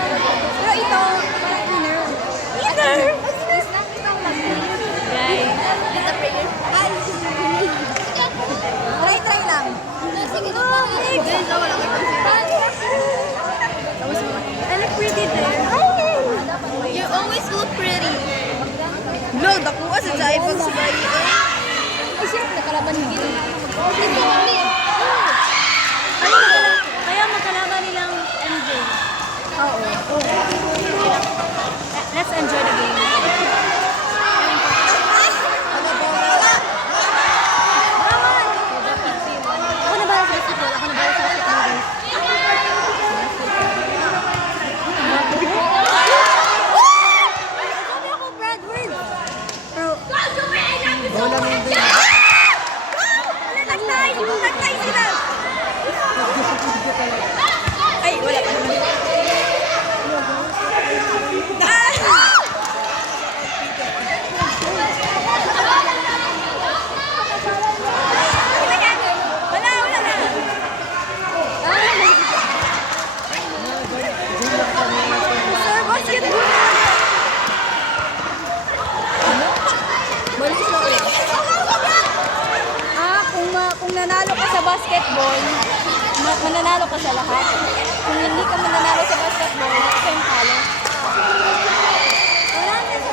Pero ito, parang inner. Inner! Guys. Ito prayer. Try lang. Sige, guys, wala ko I look pretty there. You always look pretty. No, nakuha sa jay pag sigay. Ay, siya, nakalaban niya. Kaya magkalaban nilang MJ. Oo. Let's enjoy the game. Ako na ba sa basketball? Ako na ba sa basketball, guys? Sabi ako, Brad, word. Bro. Bola mo din. Nagtay sila. Ay, wala pa naman. Kung nanalo ka sa basketball, mananalo ka sa lahat. Kung hindi ka mananalo sa basketball, ito yung talo. Wala na sa